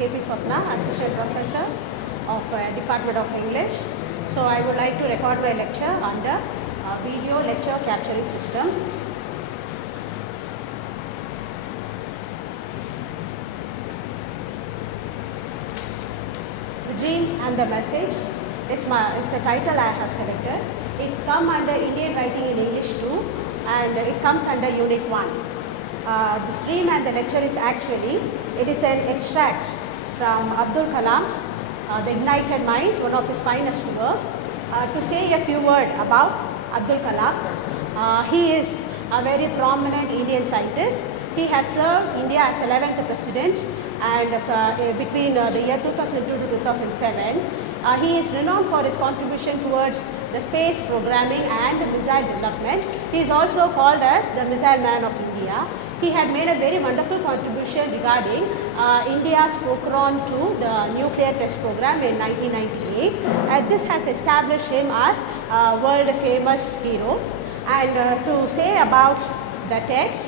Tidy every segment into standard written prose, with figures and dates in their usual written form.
K.P. Swapna, Assistant Professor of Department of English. So I would like to record my lecture under video lecture capturing system. The Dream and the Message is the title I have selected. It's come under Indian Writing in English 2 and it comes under Unit 1. The stream and the lecture is it is an extract from Abdul Kalam's The Ignited Minds, one of his finest work. To say a few words about Abdul Kalam, he is a very prominent Indian scientist. He has served India as 11th president and between the year 2002 to 2007. He is renowned for his contribution towards the space programming and missile development. He is also called as the Missile Man of India. He had made a very wonderful contribution regarding India's Pokhran to the nuclear test program in 1998. This has established him as a world famous hero. And to say about the text,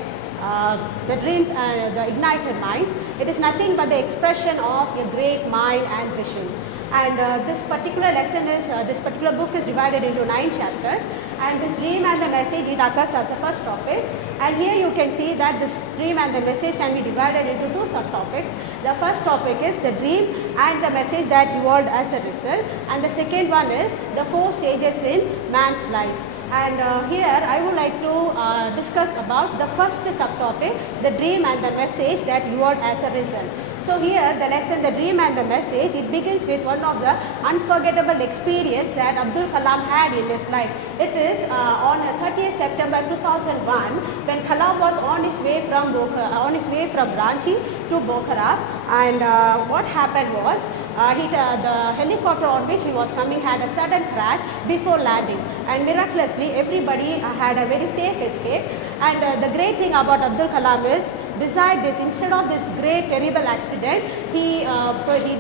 the dreams and the ignited minds, it is nothing but the expression of a great mind and vision. And this particular lesson is, this particular book is divided into 9 chapters, and this dream and the message, it occurs as the first topic. And here you can see that this dream and the message can be divided into 2 subtopics. The first topic is the dream and the message that evolved as a result, and the second one is the 4 stages in man's life. And here I would like to discuss about the first subtopic, the dream and the message that evolved as a result. So here the lesson, the dream and the message, it begins with one of the unforgettable experience that Abdul Kalam had in his life. It is on 30th September 2001 when Kalam was on his way from Ranchi to Pokhara, and what happened was the helicopter on which he was coming had a sudden crash before landing, and miraculously everybody had a very safe escape. And the great thing about Abdul Kalam is, beside this, instead of this great terrible accident, he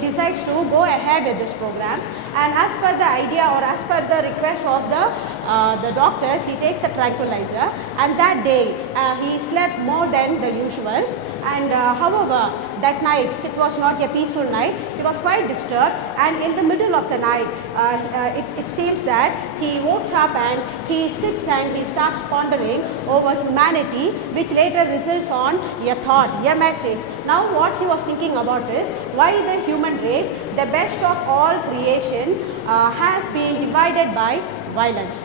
decides to go ahead with this program, and as per the idea or as per the request of the doctors, he takes a tranquilizer, and that day he slept more than the usual. And however, that night it was not a peaceful night. He was quite disturbed, and in the middle of the night it seems that he wakes up and he sits and he starts pondering over humanity, which later results on a thought, a message. Now what he was thinking about is why the human race, the best of all creation, has been divided by violence.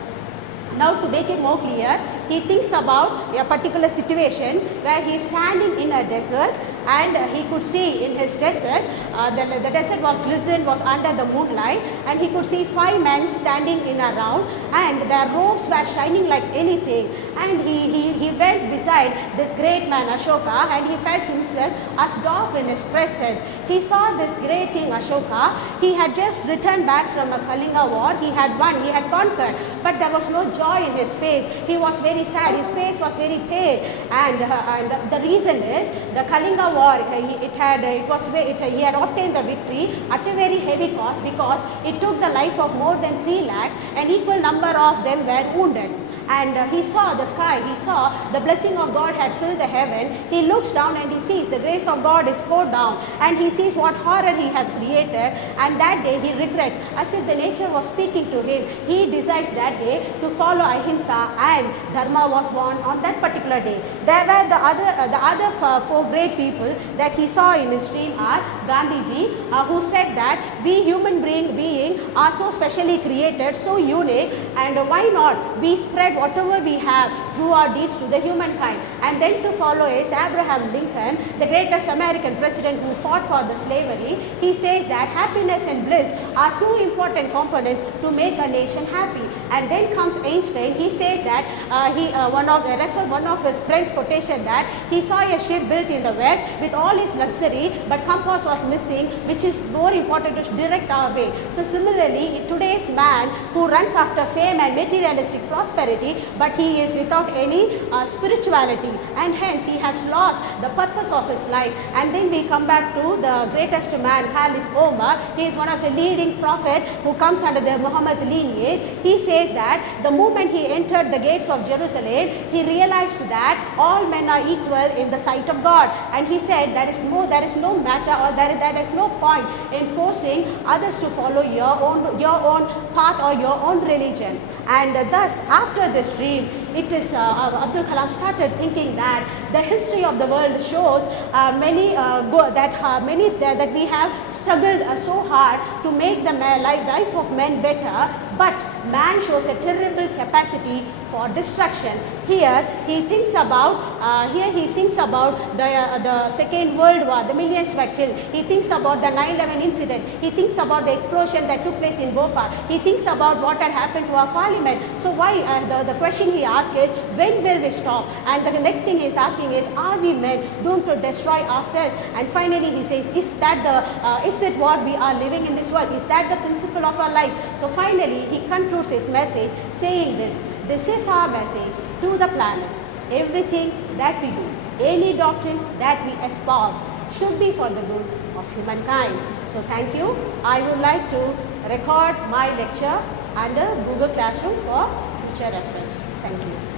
Now to make it more clear, he thinks about a particular situation where he is standing in a desert, and he could see in his desert, the desert was glistened, was under the moonlight, and he could see 5 men standing in a round, and their robes were shining like anything. And he went beside this great man Ashoka, and he felt himself as dwarf in his presence. He saw this great king Ashoka. He had just returned back from a Kalinga war. He had won, he had conquered, but there was no joy in his face. He was very sad, his face was very pale, and the reason is the Kalinga war, he had obtained the victory at a very heavy cost, because it took the life of more than 3 lakhs, and equal number of them were wounded. And he saw the sky, he saw the blessing of God had filled the heaven. He looks down and he sees the grace of God is poured down, and he sees what horror he has created, and that day he regrets, as if the nature was speaking to him. He decides that day to follow Ahimsa, and Dharma was born on that particular day. There were the other 4 great people that he saw in his dream are Gandhiji, who said that we human beings are so specially created, so unique, and why not we spread whatever we have through our deeds to the humankind. And then to follow is Abraham Lincoln, the greatest American president who fought for the slavery. He says that happiness and bliss are 2 important components to make a nation happy. And then comes Einstein. He says that one of his friends' quotation that he saw a ship built in the west with all its luxury, but compass was missing, which is more important to direct our way. So similarly, today's man who runs after fame and materialistic prosperity, but he is without any spirituality, and hence he has lost the purpose of his life. And then we come back to the greatest man, Caliph Omar. He is one of the leading prophet who comes under the Muhammad lineage. He says that the moment he entered the gates of Jerusalem, Jerusalem, he realized that all men are equal in the sight of God, and he said there is no matter, or there is no point in forcing others to follow your own path or your own religion. And thus after this dream, it is Abdul Kalam started thinking that the history of the world shows that we have struggled so hard to make the life of men better, but man shows a terrible capacity for destruction. Here he thinks about the Second World War, the millions were killed. He thinks about the 9/11 incident. He thinks about the explosion that took place in Bhopal. He thinks about what had happened to our parliament. So why the question he asks is, when will we stop? And the next thing he is asking is, are we men doomed to destroy ourselves? And finally he says, is it what we are living in this world? Is that the principle of our life? So finally he concludes his message saying this is our message to the planet. Everything that we do, any doctrine that we espouse, should be for the good of humankind. So thank you. I would like to record my lecture under Google Classroom for future reference. Thank you.